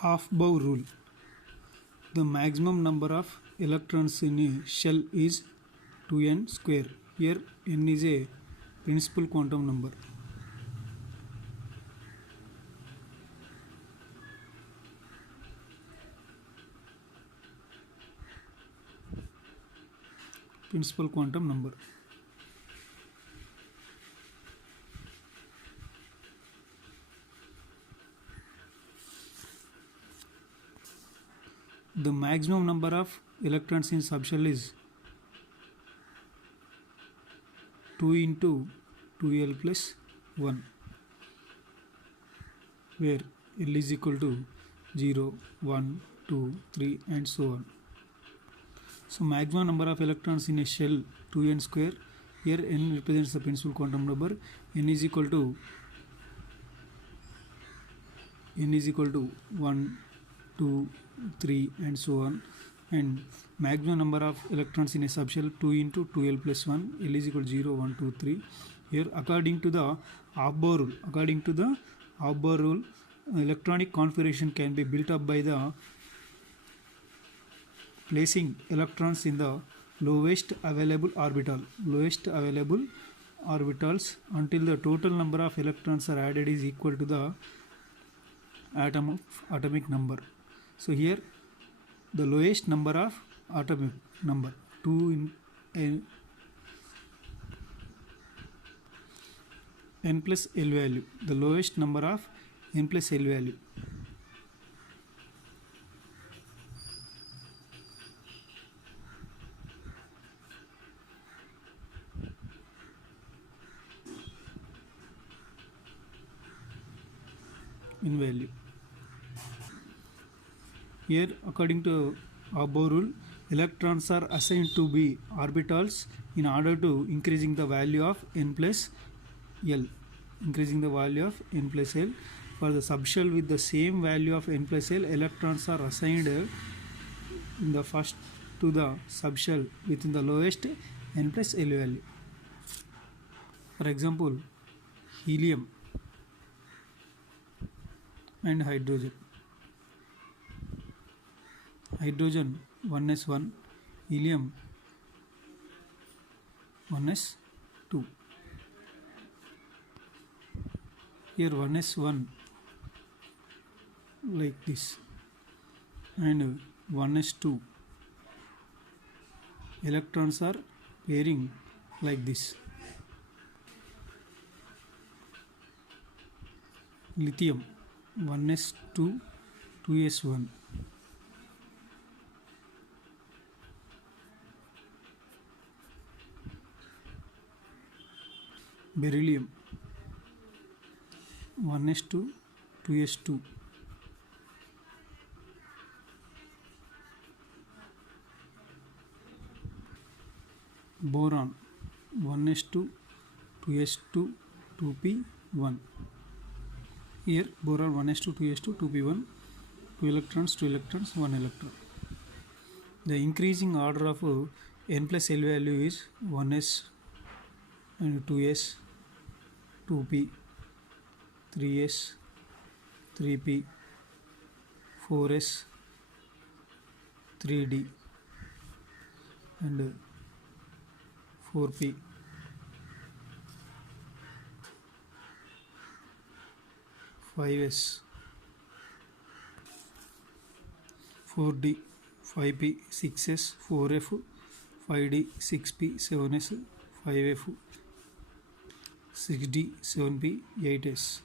Half-bow rule. The maximum number of electrons in a shell is 2n square. Here n is a principal quantum number. Principal quantum number. The maximum number of electrons in subshell is 2 into 2l plus 1, where l is equal to 0, 1, 2, 3 and so on. So maximum number of electrons in a shell 2n square. Here n represents the principal quantum number. N is equal to 1, 2, 3 and so on, and maximum number of electrons in a subshell 2 into 2l plus 1, l is equal to 0, 1, 2, 3. Here according to the half-bow rule, electronic configuration can be built up by the placing electrons in the lowest available orbitals until the total number of electrons are added is equal to the atomic number. So here the lowest number of atomic number 2 in n plus l value, the lowest number of n plus l value. In value. Here according to half-bow rule, electrons are assigned to be orbitals in order to increasing the value of n plus l. For the subshell with the same value of n plus l, electrons are assigned in the first to the subshell within the lowest n plus l value. For example, helium and hydrogen. Hydrogen 1s1, helium 1s2. Here 1s1 like this and 1s2. Electrons are pairing like this. Lithium 1s2, 2s1. Beryllium 1s2, 2s2. Boron 1s2, 2s2, 2p1. Here boron 1s2, 2s2, 2p1, 2 electrons, 1 electron. The increasing order of n plus l value is 1s and 2s, 2p, 3s, 3p, 4s, 3d and 4p. 5s, 4d, 5p, 6s, 4f, 5d, 6p, 7s, 5f, 6d, 7p, 8s.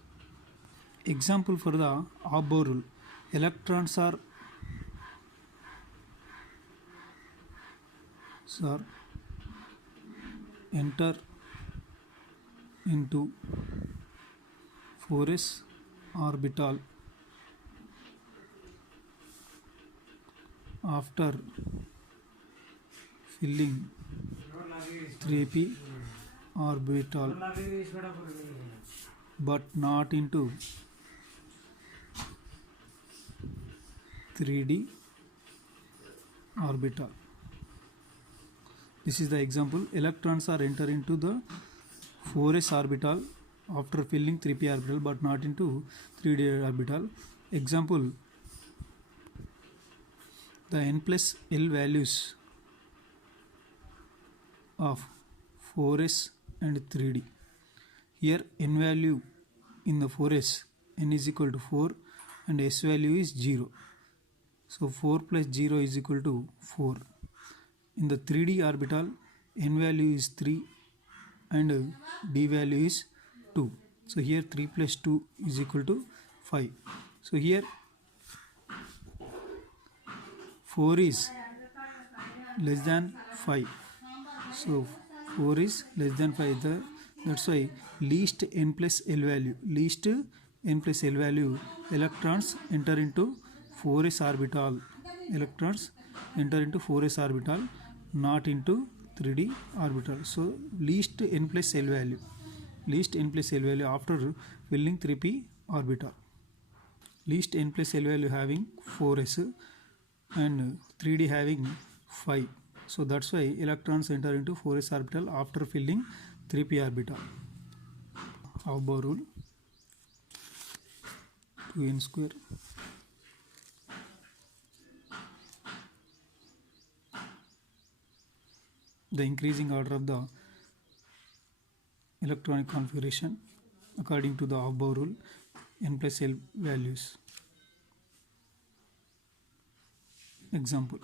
Example for the half-bow rule. Electrons are enter into 4s orbital after filling 3p orbital but not into 3d orbital. This is the example. Electrons are enter into the 4s orbital after filling 3p orbital but not into 3d orbital. Example, the n plus L values of 4s and 3d. Here n value in the 4s, n is equal to 4 and s value is 0. So 4 plus 0 is equal to 4. In the 3d orbital, n value is 3 and d value is 2. So here 3 plus 2 is equal to 5. So here 4 is less than 5. So 4 is less than 5. That's why least n plus L value, electrons enter into 4s orbital. Electrons enter into 4s orbital, not into 3d orbital. So least n plus L value after filling 3p orbital. Least n plus L value having 4s and 3d having 5. So that's why electrons enter into 4s orbital after filling 3p orbital. Aufbau rule, 2n square. The increasing order of the electronic configuration according to the Aufbau rule, n plus L values. Example.